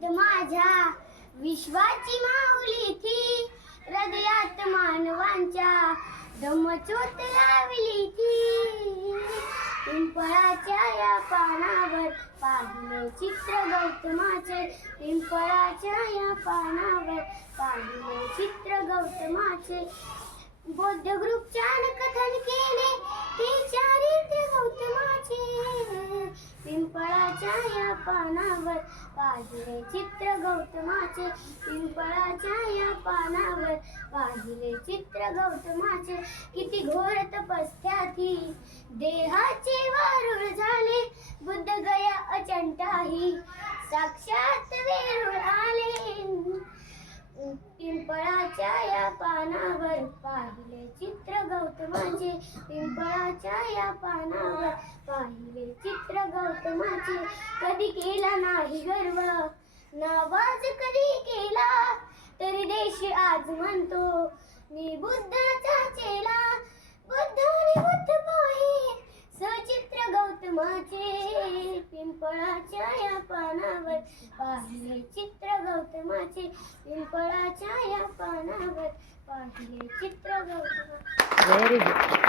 बुद्ध माझ्या विश्वाची माऊली थी, हृदयात मानवांच्या धम्मज्योत लावली थी. पिंपळाच्या या पानावर पाहिले चित्र गौतमाचे, पिंपळाच्या या पानावर पाहिले चित्र गौतमाचे. बौद्ध ग्रुपच्या कथन केले ते चारित्र्य गौतमाचे, पिंपळाच्या या पानावर पाहिले चित्र गौतमाचे, पिंपळाच्या या पानावर पाहिले चित्र गौतमाचे. किती घोर तपस्याथी देहाचे वारुळ झाले, बुद्ध गया अचंटाही साक्षात वेरूळ आले. पिंपळाच्या या पानावर पाहिले चित्र गौतमाचे, पिंपळाच्या या पानावर पाहिले चित्र गौतमाचे. कधी केला नाही गर्व नावाज कधी केला, तरी देश आज म्हणतो मी बुद्धाचा चेला. बुद्धाने बुद्ध पाहे सचित्र गौतमाचे, पिंपळाच्या या पानावर पाहिले चित्र गौतमाचे, पिंपळाच्या या पानावर पाहिले चित्र गौतमाचे. Very good.